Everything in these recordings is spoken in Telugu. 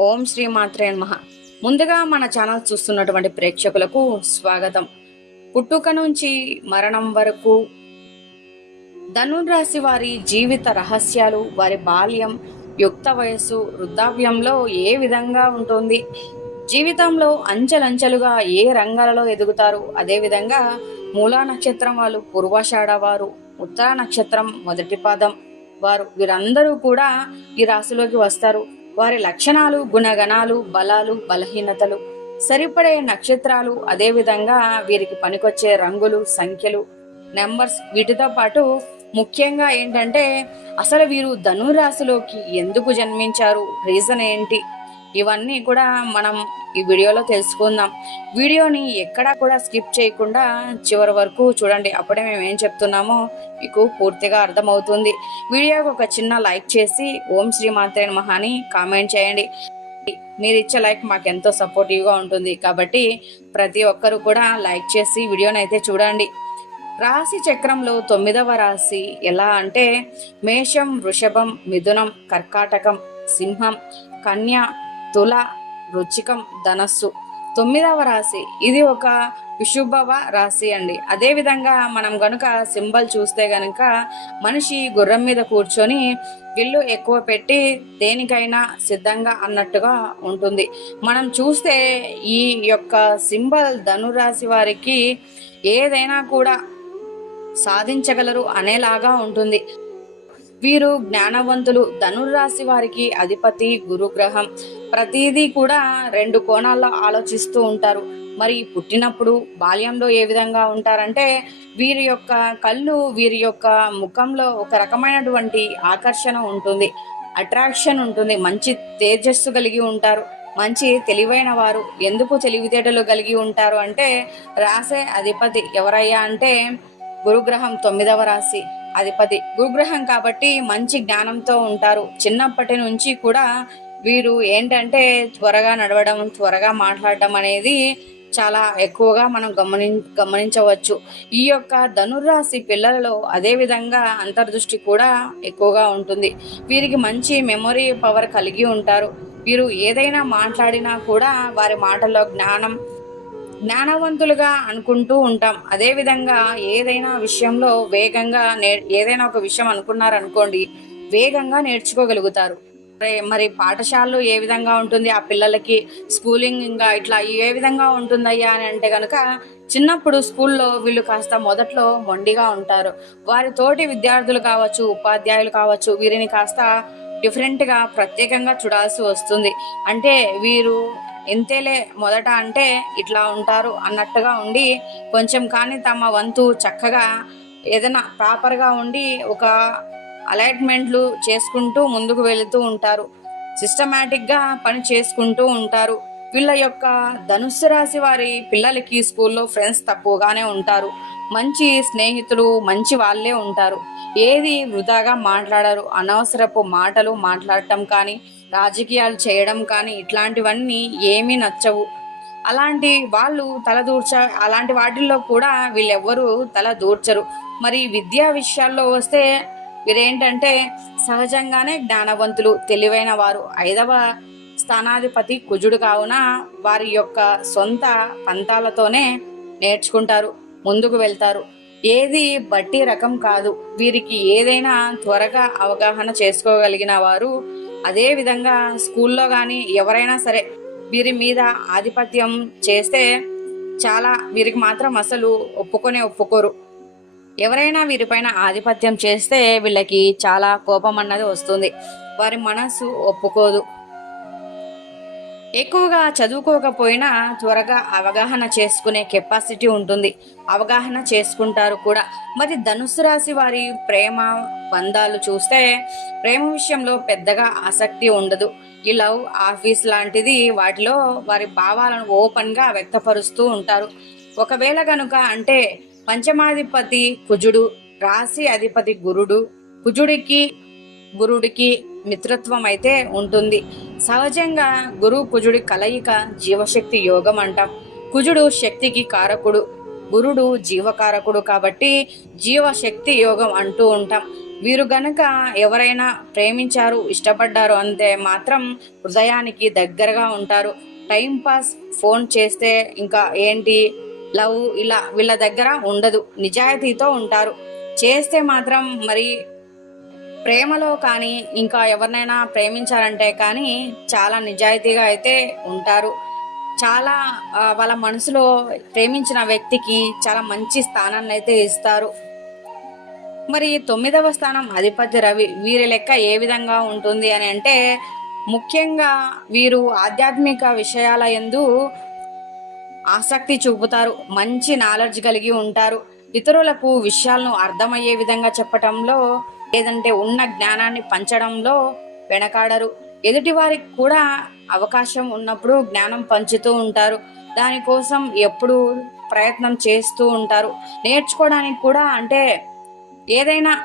ఓం శ్రీ మాత్రే నమ. ముందుగా మన ఛానల్ చూస్తున్నటువంటి ప్రేక్షకులకు స్వాగతం. పుట్టుక నుంచి మరణం వరకు ధనురాశి వారి జీవిత రహస్యాలు వారి బాల్యం యుక్త వయస్సు వృద్ధాప్యంలో ఏ విధంగా ఉంటుంది? జీవితంలో అంచెలంచెలుగా ఏ రంగాలలో ఎదుగుతారు? అదేవిధంగా మూలా నక్షత్రం వాళ్ళు పూర్వాషాఢ వారు ఉత్తర నక్షత్రం మొదటి పాదం వారు వీరందరూ కూడా ఈ రాశిలోకి వస్తారు. వారి లక్షణాలు గుణగణాలు బలాలు బలహీనతలు సరిపడే నక్షత్రాలు అదేవిధంగా వీరికి పనికొచ్చే రంగులు సంఖ్యలు నెంబర్స్ వీటితో పాటు ముఖ్యంగా ఏంటంటే అసలు వీరు ధనురాశిలోకి ఎందుకు జన్మించారు? రీజన్ ఏంటి? ఇవన్నీ కూడా మనం ఈ వీడియోలో తెలుసుకుందాం. వీడియోని ఎక్కడా కూడా స్కిప్ చేయకుండా చివరి వరకు చూడండి. అప్పుడే మేము ఏం చెప్తున్నామో మీకు పూర్తిగా అర్థమవుతుంది. వీడియోకి ఒక చిన్న లైక్ చేసి ఓం శ్రీ మాత్రే మహాని కామెంట్ చేయండి. మీరు ఇచ్చే లైక్ మాకు ఎంతో సపోర్టివ్గా ఉంటుంది. కాబట్టి ప్రతి ఒక్కరు కూడా లైక్ చేసి వీడియోని అయితే చూడండి. రాశి చక్రంలో తొమ్మిదవ రాశి ఎలా అంటే మేషం వృషభం మిథునం కర్కాటకం సింహం కన్య తుల రుచికం ధనస్సు. తొమ్మిదవ రాశి. ఇది ఒక విశుభవ రాశి అండి. అదే విధంగా మనం గనుక సింబల్ చూస్తే గనుక మనిషి గుర్రం మీద కూర్చొని విల్లు ఎక్కువ పెట్టి దేనికైనా సిద్ధంగా అన్నట్టుగా ఉంటుంది. మనం చూస్తే ఈ యొక్క సింబల్ ధనురాశి వారికి ఏదైనా కూడా సాధించగలరు అనేలాగా ఉంటుంది. వీరు జ్ఞానవంతులు. ధనుర్రాశి వారికి అధిపతి గురుగ్రహం. ప్రతిదీ కూడా రెండు కోణాల్లో ఆలోచిస్తూ ఉంటారు. మరి పుట్టినప్పుడు బాల్యంలో ఏ విధంగా ఉంటారంటే వీరి యొక్క కళ్ళు వీరి యొక్క ముఖంలో ఒక రకమైనటువంటి ఆకర్షణ ఉంటుంది. అట్రాక్షన్ ఉంటుంది. మంచి తేజస్సు కలిగి ఉంటారు. మంచి తెలివైన వారు. ఎందుకు తెలివితేటలు కలిగి ఉంటారు అంటే రాసే అధిపతి ఎవరయ్యా అంటే గురుగ్రహం తొమ్మిదవ రాశి. అధిపతి. గురుగ్రహం కాబట్టి మంచి జ్ఞానంతో ఉంటారు. చిన్నప్పటి నుంచి కూడా వీరు ఏంటంటే త్వరగా నడవడం త్వరగా మాట్లాడడం అనేది చాలా ఎక్కువగా మనం గమని గమనించవచ్చు. ఈ యొక్క ధనుర్రాశి పిల్లలలో అదే విధంగా అంతర్దృష్టి కూడా ఎక్కువగా ఉంటుంది. వీరికి మంచి మెమొరీ పవర్ కలిగి ఉంటారు. వీరు ఏదైనా మాట్లాడినా కూడా వారి మాటల్లో జ్ఞానం జ్ఞానవంతులుగా అనుకుంటూ ఉంటాం. అదేవిధంగా ఏదైనా విషయంలో వేగంగా నే ఏదైనా ఒక విషయం అనుకున్నారనుకోండి వేగంగా నేర్చుకోగలుగుతారు. మరి- మరి పాఠశాలలో ఏ విధంగా ఉంటుంది? ఆ పిల్లలకి స్కూలింగ్ ఇంకా ఇట్లా ఏ విధంగా ఉంటుందయ్యా అని అంటే కనుక చిన్నప్పుడు స్కూల్లో వీళ్ళు కాస్త మొదట్లో మొండిగా ఉంటారు. వారి తోటి విద్యార్థులు కావచ్చు ఉపాధ్యాయులు కావచ్చు వీరిని కాస్త డిఫరెంట్గా ప్రత్యేకంగా చూడాల్సి వస్తుంది. అంటే వీరు ఎంతేలే మొదట అంటే ఇట్లా ఉంటారు అన్నట్టుగా ఉండి కొంచెం కానీ తమ వంతు చక్కగా ఏదైనా ప్రాపర్గా ఉండి ఒక అలైట్మెంట్లు చేసుకుంటూ ముందుకు వెళుతూ ఉంటారు. సిస్టమేటిక్గా పని చేసుకుంటూ ఉంటారు. వీళ్ళ యొక్క ధనుస్సు రాశి వారి పిల్లలకి స్కూల్లో ఫ్రెండ్స్ తక్కువగానే ఉంటారు. మంచి స్నేహితులు మంచి వాళ్ళే ఉంటారు. ఏది వృధాగా మాట్లాడరు. అనవసరపు మాటలు మాట్లాడటం కానీ రాజకీయాలు చేయడం కానీ ఇట్లాంటివన్నీ ఏమీ నచ్చవు. అలాంటి వాళ్ళు తలదూర్చ అలాంటి వాటిల్లో కూడా వీళ్ళెవ్వరూ తల దూర్చరు. మరి విద్యా విషయాల్లో వస్తే వీరేంటంటే సహజంగానే జ్ఞానవంతులు తెలివైన వారు. ఐదవ స్థానాధిపతి కుజుడు కావున వారి యొక్క సొంత పంతాలతోనే నేర్చుకుంటారు ముందుకు వెళ్తారు. ఏది బట్టి రకం కాదు. వీరికి ఏదైనా త్వరగా అవగాహన చేసుకోగలిగిన వారు అదే విధంగా స్కూల్లో కానీ ఎవరైనా సరే వీరి మీద ఆధిపత్యం చేస్తే చాలా వీరికి మాత్రం అసలు ఒప్పుకొనే ఒప్పుకోరు. ఎవరైనా వీరిపైన ఆధిపత్యం చేస్తే వీళ్ళకి చాలా కోపం అన్నది వస్తుంది. వారి మనసు ఒప్పుకోదు. ఎక్కువగా చదువుకోకపోయినా త్వరగా అవగాహన చేసుకునే కెపాసిటీ ఉంటుంది. అవగాహన చేసుకుంటారు కూడా. మరి ధనుసు రాశి వారి ప్రేమ బంధాలు చూస్తే ప్రేమ విషయంలో పెద్దగా ఆసక్తి ఉండదు. ఈ లవ్ ఆఫీస్ లాంటిది వాటిలో వారి భావాలను ఓపెన్గా వ్యక్తపరుస్తూ ఉంటారు. ఒకవేళ కనుక అంటే పంచమాధిపతి కుజుడు రాశి అధిపతి గురుడు కుజుడికి గురుడికి మిత్రత్వం అయితే ఉంటుంది. సహజంగా గురు కుజుడి కలయిక జీవశక్తి యోగం అంటాం. కుజుడు శక్తికి కారకుడు గురుడు జీవకారకుడు కాబట్టి జీవశక్తి యోగం అంటూ ఉంటాం. వీరు గనక ఎవరైనా ప్రేమించారు ఇష్టపడ్డారు అంతే మాత్రం హృదయానికి దగ్గరగా ఉంటారు. టైం పాస్ ఫోన్ చేస్తే ఇంకా ఏంటి లవ్ ఇలా వీళ్ళ దగ్గర ఉండదు నిజాయితీతో ఉంటారు. చేస్తే మాత్రం మరి ప్రేమలో కానీ ఇంకా ఎవరినైనా ప్రేమించారంటే కానీ చాలా నిజాయితీగా అయితే ఉంటారు. చాలా వాళ్ళ మనసులో ప్రేమించిన వ్యక్తికి చాలా మంచి స్థానాన్ని అయితే ఇస్తారు. మరి తొమ్మిదవ స్థానం అధిపతి రవి వీరి లెక్క ఏ విధంగా ఉంటుంది అని అంటే ముఖ్యంగా వీరు ఆధ్యాత్మిక విషయాల ఎందు ఆసక్తి చూపుతారు మంచి నాలెడ్జ్ కలిగి ఉంటారు. ఇతరులకు విషయాలను అర్థమయ్యే విధంగా చెప్పటంలో లేదంటే ఉన్న జ్ఞానాన్ని పంచడంలో వెనకాడరు. ఎదుటి వారికి కూడా అవకాశం ఉన్నప్పుడు జ్ఞానం పంచుతూ ఉంటారు. దానికోసం ఎప్పుడు ప్రయత్నం చేస్తూ ఉంటారు. నేర్చుకోవడానికి కూడా అంటే ఏదైనా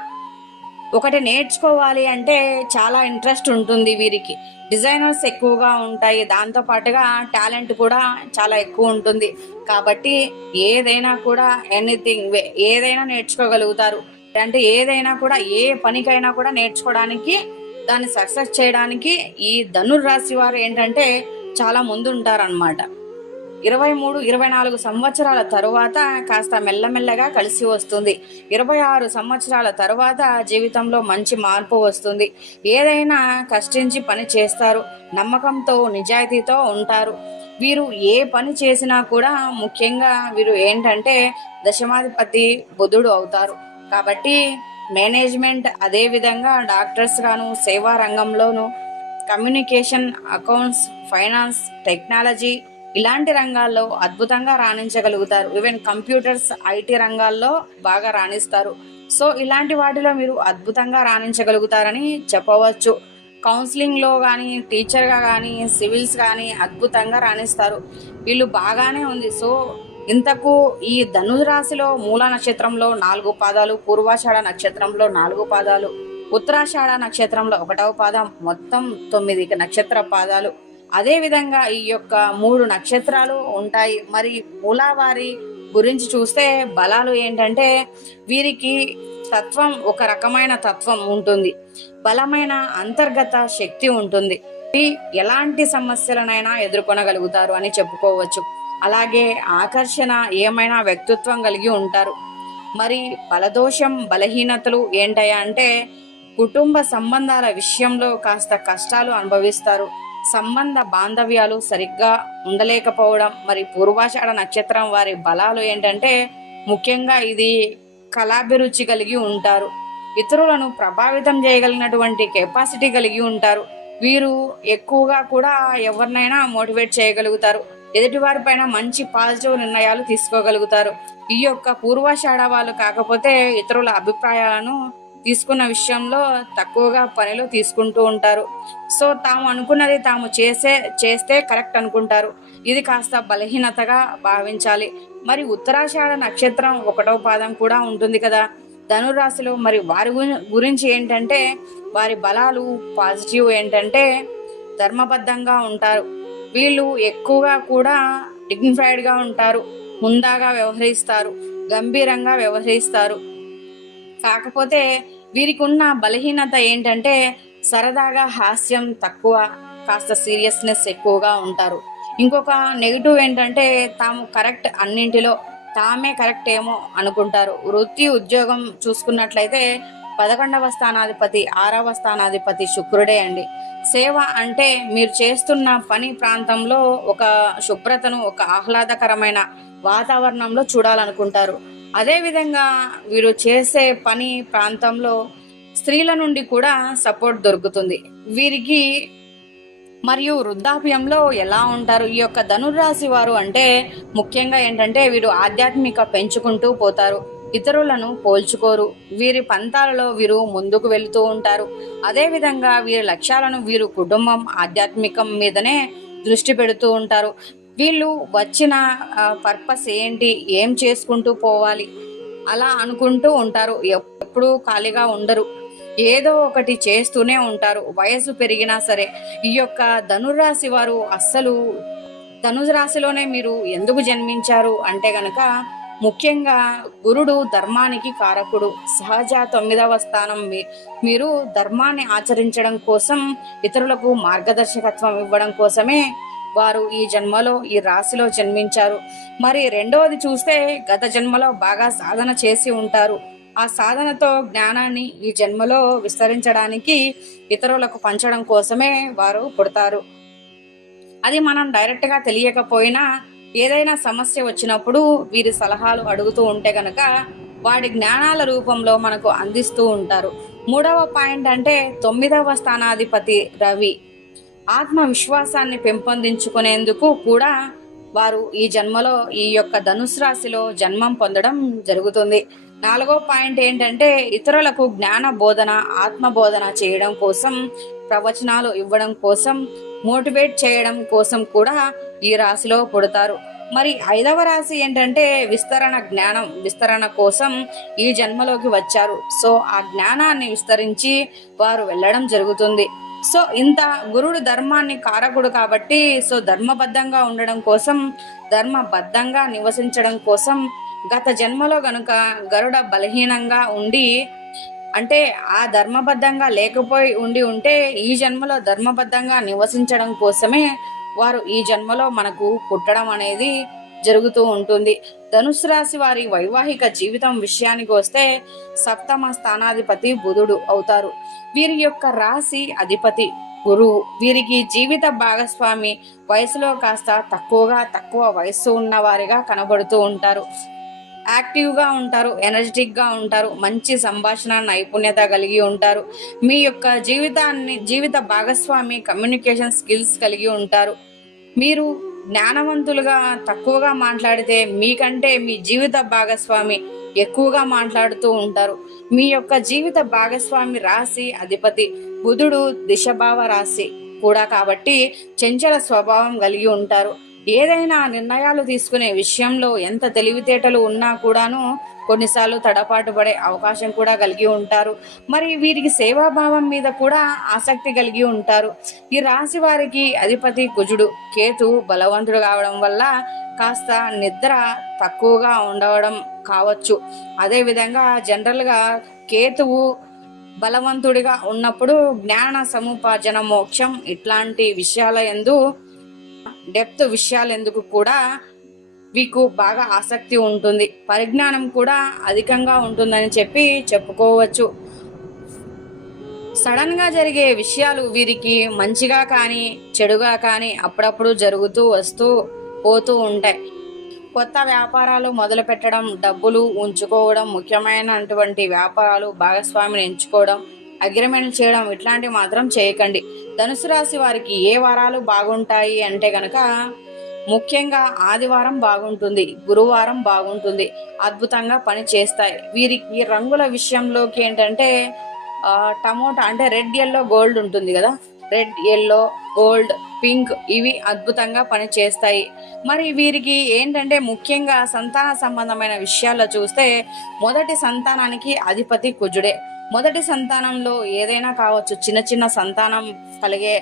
ఒకటి నేర్చుకోవాలి అంటే చాలా ఇంట్రెస్ట్ ఉంటుంది వీరికి. డిజైనర్స్ ఎక్కువగా ఉంటాయి. దాంతో పాటుగా టాలెంట్ కూడా చాలా ఎక్కువ ఉంటుంది. కాబట్టి ఏదైనా కూడా ఎనీథింగ్ ఏదైనా నేర్చుకోగలుగుతారు. అంటే ఏదైనా కూడా ఏ పనికైనా కూడా నేర్చుకోవడానికి దాన్ని సక్సెస్ చేయడానికి ఈ ధనుర్రాశి వారు ఏంటంటే చాలా ముందుంటారనమాట ఇరవై మూడు ఇరవై నాలుగు సంవత్సరాల తరువాత కాస్త మెల్లమెల్లగా కలిసి వస్తుంది. ఇరవై ఆరు సంవత్సరాల తరువాత జీవితంలో మంచి మార్పు వస్తుంది. ఏదైనా కష్టించి పని చేస్తారు నమ్మకంతో నిజాయితీతో ఉంటారు. వీరు ఏ పని చేసినా కూడా ముఖ్యంగా వీరు ఏంటంటే దశమాధిపతి బుధుడు అవుతారు. కాబట్టి మేనేజ్మెంట్ అదే విధంగా డాక్టర్స్ గాను సేవా రంగంలోను కమ్యూనికేషన్ అకౌంట్స్ ఫైనాన్స్ టెక్నాలజీ ఇలాంటి రంగాల్లో అద్భుతంగా రాణించగలుగుతారు. ఈవెన్ కంప్యూటర్స్ ఐటీ రంగాల్లో బాగా రాణిస్తారు. సో ఇలాంటి వాటిలో మీరు అద్భుతంగా రాణించగలుగుతారని చెప్పవచ్చు. కౌన్సిలింగ్లో కానీ టీచర్గా కానీ సివిల్స్ కానీ అద్భుతంగా రాణిస్తారు. వీళ్ళు బాగానే ఉంది. సో ఇంతకు ఈ ధనురాశిలో మూల నక్షత్రంలో నాలుగు పాదాలు పూర్వాషాఢ నక్షత్రంలో నాలుగు పాదాలు ఉత్తరాషాఢ నక్షత్రంలో ఒకటవ పాదం మొత్తం తొమ్మిది నక్షత్ర పాదాలు. అదేవిధంగా ఈ యొక్క మూడు నక్షత్రాలు ఉంటాయి. మరి మూలావారి గురించి చూస్తే బలాలు ఏంటంటే వీరికి తత్వం ఒక రకమైన తత్వం ఉంటుంది. బలమైన అంతర్గత శక్తి ఉంటుంది. ఎలాంటి సమస్యలనైనా ఎదుర్కొనగలుగుతారు అని చెప్పుకోవచ్చు. అలాగే ఆకర్షణ ఏమైనా వ్యక్తిత్వం కలిగి ఉంటారు. మరి బలదోషం బలహీనతలు ఏంటయ్యా అంటే కుటుంబ సంబంధాల విషయంలో కాస్త కష్టాలు అనుభవిస్తారు. సంబంధ బాంధవ్యాలు సరిగ్గా ఉండలేకపోవడం మరి పూర్వాషాఢ నక్షత్రం వారి బలాలు ఏంటంటే ముఖ్యంగా ఇది కళాభిరుచి కలిగి ఉంటారు. ఇతరులను ప్రభావితం చేయగలిగినటువంటి కెపాసిటీ కలిగి ఉంటారు. వీరు ఎక్కువగా కూడా ఎవరినైనా మోటివేట్ చేయగలుగుతారు. ఎదుటివారిపైన మంచి పాజిటివ్ నిర్ణయాలు తీసుకోగలుగుతారు. ఈ యొక్క పూర్వాషాఢ వాళ్ళు కాకపోతే ఇతరుల అభిప్రాయాలను తీసుకున్న విషయంలో తక్కువగా పనిలో తీసుకుంటూ ఉంటారు. సో తాము అనుకున్నది తాము చేసే చేస్తే కరెక్ట్ అనుకుంటారు. ఇది కాస్త బలహీనతగా భావించాలి. మరి ఉత్తరాషాఢ నక్షత్రం ఒకటో పాదం కూడా ఉంటుంది కదా. ధనురాశిలో మరి వారి గురించి ఏంటంటే వారి బలాలు పాజిటివ్ ఏంటంటే ధర్మబద్ధంగా ఉంటారు. వీళ్ళు ఎక్కువగా కూడా డిగ్నిఫైడ్గా ఉంటారు హుందాగా వ్యవహరిస్తారు గంభీరంగా వ్యవహరిస్తారు. కాకపోతే వీరికి ఉన్న బలహీనత ఏంటంటే సరదాగా హాస్యం తక్కువ కాస్త సీరియస్నెస్ ఎక్కువగా ఉంటారు. ఇంకొక నెగిటివ్ ఏంటంటే తాము కరెక్ట్ అన్నింటిలో తామే కరెక్ట్ ఏమో అనుకుంటారు. వృత్తి ఉద్యోగం చూసుకున్నట్లయితే పదకొండవ స్థానాధిపతి ఆరవ స్థానాధిపతి శుక్రుడే అండి. సేవ అంటే మీరు చేస్తున్న పని ప్రాంతంలో ఒక శుభ్రతను ఒక ఆహ్లాదకరమైన వాతావరణంలో చూడాలనుకుంటారు. అదేవిధంగా వీరు చేసే పని ప్రాంతంలో స్త్రీల నుండి కూడా సపోర్ట్ దొరుకుతుంది. వీరికి మరియు వృద్ధాప్యంలో ఎలా ఉంటారు? ఈ యొక్క ధనుర్రాశి వారు అంటే ముఖ్యంగా ఏంటంటే వీరు ఆధ్యాత్మిక పెంచుకుంటూ పోతారు. ఇతరులను పోల్చుకోరు. వీరి పంతాలలో వీరు ముందుకు వెళుతూ ఉంటారు. అదేవిధంగా వీరి లక్ష్యాలను వీరు కుటుంబం ఆధ్యాత్మికం మీదనే దృష్టి పెడుతూ ఉంటారు. వీళ్ళు వచ్చిన పర్పస్ ఏంటి? ఏం చేసుకుంటూ పోవాలి? అలా అనుకుంటూ ఉంటారు. ఎప్పుడూ ఖాళీగా ఉండరు. ఏదో ఒకటి చేస్తూనే ఉంటారు. వయసు పెరిగినా సరే ఈ యొక్క ధనురాశి వారు అస్సలు ధనుసు రాశిలోనే మీరు ఎందుకు జన్మించారు? అంటే గనక ముఖ్యంగా గురుడు ధర్మానికి కారకుడు. సహజ తొమ్మిదవ స్థానం మీ- మీరు ధర్మాన్ని ఆచరించడం కోసం ఇతరులకు మార్గదర్శకత్వం ఇవ్వడం కోసమే వారు ఈ జన్మలో ఈ రాశిలో జన్మించారు. మరి రెండవది చూస్తే గత జన్మలో బాగా సాధన చేసి ఉంటారు. ఆ సాధనతో జ్ఞానాన్ని ఈ జన్మలో విస్తరించడానికి ఇతరులకు పంచడం కోసమే వారు పుడతారు. అది మనం డైరెక్ట్గా తెలియకపోయినా ఏదైనా సమస్య వచ్చినప్పుడు వీరి సలహాలు అడుగుతూ ఉంటే కనుక వాడి జ్ఞానాల రూపంలో మనకు అందిస్తూ ఉంటారు. మూడవ పాయింట్ అంటే తొమ్మిదవ స్థానాధిపతి రవి. ఆత్మవిశ్వాసాన్ని పెంపొందించుకునేందుకు కూడా వారు ఈ జన్మలో ఈ యొక్క ధనుసు రాశిలో జన్మం పొందడం జరుగుతుంది. నాలుగో పాయింట్ ఏంటంటే ఇతరులకు జ్ఞాన బోధన ఆత్మ బోధన చేయడం కోసం ప్రవచనాలు ఇవ్వడం కోసం మోటివేట్ చేయడం కోసం కూడా ఈ రాశిలో పుడతారు. మరి ఐదవ రాశి ఏంటంటే విస్తరణ జ్ఞానం విస్తరణ కోసం ఈ జన్మలోకి వచ్చారు. సో ఆ జ్ఞానాన్ని విస్తరించి వారు వెళ్ళడం జరుగుతుంది. సో ఇంత గురుడు ధర్మాన్ని కారకుడు కాబట్టి సో ధర్మబద్ధంగా ఉండడం కోసం ధర్మబద్ధంగా నివసించడం కోసం గత జన్మలో గనుక గరుడ బలహీనంగా ఉండి అంటే ఆ ధర్మబద్ధంగా లేకపోయి ఉండి ఉంటే ఈ జన్మలో ధర్మబద్ధంగా నివసించడం కోసమే వారు ఈ జన్మలో మనకు పుట్టడం అనేది జరుగుతూ ఉంటుంది. ధనుసు రాశి వారి వైవాహిక జీవితం విషయానికి వస్తే సప్తమ స్థానాధిపతి బుధుడు అవుతారు. వీరి యొక్క రాశి అధిపతి గురువు వీరికి జీవిత భాగస్వామి వయసులో కాస్త తక్కువగా తక్కువ వయస్సు ఉన్న వారిగా కనబడుతూ ఉంటారు. యాక్టివ్గా ఉంటారు ఎనర్జెటిక్గా ఉంటారు మంచి సంభాషణ నైపుణ్యత కలిగి ఉంటారు. మీ యొక్క జీవితాన్ని జీవిత భాగస్వామి కమ్యూనికేషన్ స్కిల్స్ కలిగి ఉంటారు. మీరు జ్ఞానవంతులుగా తక్కువగా మాట్లాడితే మీకంటే మీ జీవిత భాగస్వామి ఎక్కువగా మాట్లాడుతూ ఉంటారు. మీ యొక్క జీవిత భాగస్వామి రాశి అధిపతి బుధుడు దిశభావ రాశి కూడా కాబట్టి చంచల స్వభావం కలిగి ఉంటారు. ఏదైనా నిర్ణయాలు తీసుకునే విషయంలో ఎంత తెలివితేటలు ఉన్నా కూడాను కొన్నిసార్లు తడపాటు పడే అవకాశం కూడా కలిగి ఉంటారు. మరి వీరికి సేవాభావం మీద కూడా ఆసక్తి కలిగి ఉంటారు. ఈ రాశి వారికి అధిపతి కుజుడు కేతు బలవంతుడు కావడం వల్ల కాస్త నిద్ర తక్కువగా ఉండవడం కావచ్చు. అదేవిధంగా జనరల్గా కేతువు బలవంతుడిగా ఉన్నప్పుడు జ్ఞాన సముపార్జన మోక్షం ఇట్లాంటి విషయాల ఎందు డెప్త్ విషయాలెందుకు కూడా మీకు బాగా ఆసక్తి ఉంటుంది. పరిజ్ఞానం కూడా అధికంగా ఉంటుందని చెప్పి చెప్పుకోవచ్చు. సడన్గా జరిగే విషయాలు వీరికి మంచిగా కానీ చెడుగా కానీ అప్పుడప్పుడు జరుగుతూ వస్తూ పోతూ ఉంటాయి. కొత్త వ్యాపారాలు మొదలు పెట్టడం డబ్బులు ఉంచుకోవడం ముఖ్యమైనటువంటి వ్యాపారాలు భాగస్వామిని ఎంచుకోవడం అగ్రిమెంట్ చేయడం ఇట్లాంటివి మాత్రం చేయకండి. ధనుసు రాశి వారికి ఏ వారాలు బాగుంటాయి అంటే కనుక ముఖ్యంగా ఆదివారం బాగుంటుంది గురువారం బాగుంటుంది అద్భుతంగా పని చేస్తాయి. వీరికి రంగుల విషయంలోకి ఏంటంటే టమోటా అంటే రెడ్ ఎల్లో గోల్డ్ ఉంటుంది కదా? రెడ్ ఎల్లో గోల్డ్ పింక్ ఇవి అద్భుతంగా పని చేస్తాయి. మరి వీరికి ఏంటంటే ముఖ్యంగా సంతాన సంబంధమైన విషయాల్లో చూస్తే మొదటి సంతానానికి అధిపతి కుజుడే. మొదటి సంతానంలో ఏదైనా కావచ్చు చిన్న చిన్న సంతానం కలిగే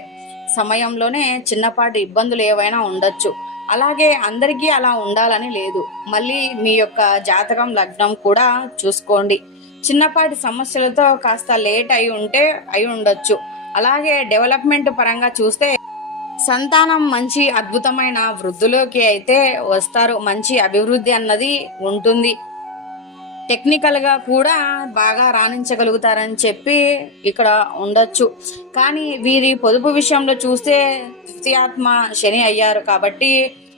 సమయంలోనే చిన్నపాటి ఇబ్బందులు ఏవైనా ఉండొచ్చు. అలాగే అందరికీ అలా ఉండాలని లేదు. మళ్ళీ మీ యొక్క జాతకం లగ్నం కూడా చూసుకోండి. చిన్నపాటి సమస్యలతో కాస్త లేట్ అయి ఉంటే అయి ఉండొచ్చు. అలాగే డెవలప్మెంట్ పరంగా చూస్తే సంతానం మంచి అద్భుతమైన వృద్ధిలోకి అయితే వస్తారు. మంచి అభివృద్ధి అన్నది ఉంటుంది. టెక్నికల్గా కూడా బాగా రాణించగలుగుతారని చెప్పి ఇక్కడ ఉండొచ్చు. కానీ వీరి పొదుపు విషయంలో చూస్తే తృతీయాత్మ శని అయ్యారు కాబట్టి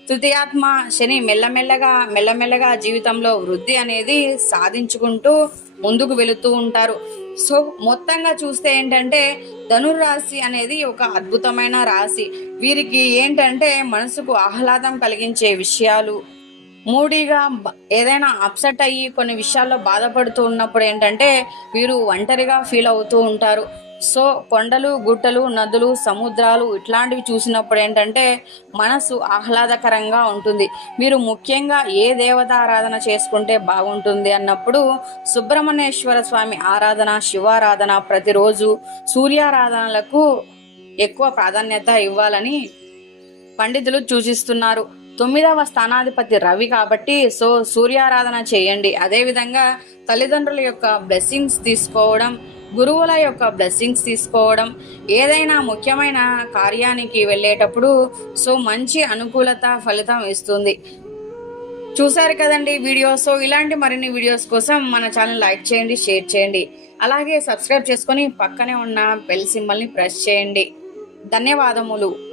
తృతీయాత్మ శని మెల్లమెల్లగా మెల్లమెల్లగా జీవితంలో వృద్ధి అనేది సాధించుకుంటూ ముందుకు వెళుతూ ఉంటారు. సో మొత్తంగా చూస్తే ఏంటంటే ధనుర్రాశి అనేది ఒక అద్భుతమైన రాశి. వీరికి ఏంటంటే మనసుకు ఆహ్లాదం కలిగించే విషయాలు మూడీగా ఏదైనా అప్సెట్ అయ్యి కొన్ని విషయాల్లో బాధపడుతూ ఉన్నప్పుడు ఏంటంటే వీరు ఒంటరిగా ఫీల్ అవుతూ ఉంటారు. సో కొండలు గుట్టలు నదులు సముద్రాలు ఇట్లాంటివి చూసినప్పుడు ఏంటంటే మనసు ఆహ్లాదకరంగా ఉంటుంది. మీరు ముఖ్యంగా ఏ దేవత ఆరాధన చేసుకుంటే బాగుంటుంది అన్నప్పుడు సుబ్రహ్మణ్యేశ్వర స్వామి ఆరాధన శివారాధన ప్రతిరోజు సూర్యారాధనలకు ఎక్కువ ప్రాధాన్యత ఇవ్వాలని పండితులు సూచిస్తున్నారు. తొమ్మిదవ స్థానాధిపతి రవి కాబట్టి సో సూర్యారాధన చేయండి. అదేవిధంగా తల్లిదండ్రుల యొక్క బ్లెస్సింగ్స్ తీసుకోవడం గురువుల యొక్క బ్లెస్సింగ్స్ తీసుకోవడం ఏదైనా ముఖ్యమైన కార్యానికి వెళ్ళేటప్పుడు సో మంచి అనుకూలత ఫలితం ఇస్తుంది. చూసారు కదండి వీడియో సో ఇలాంటి మరిన్ని వీడియోస్ కోసం మన ఛానల్ లైక్ చేయండి షేర్ చేయండి. అలాగే సబ్స్క్రైబ్ చేసుకొని పక్కనే ఉన్న బెల్ సింబల్ని ప్రెస్ చేయండి. ధన్యవాదములు.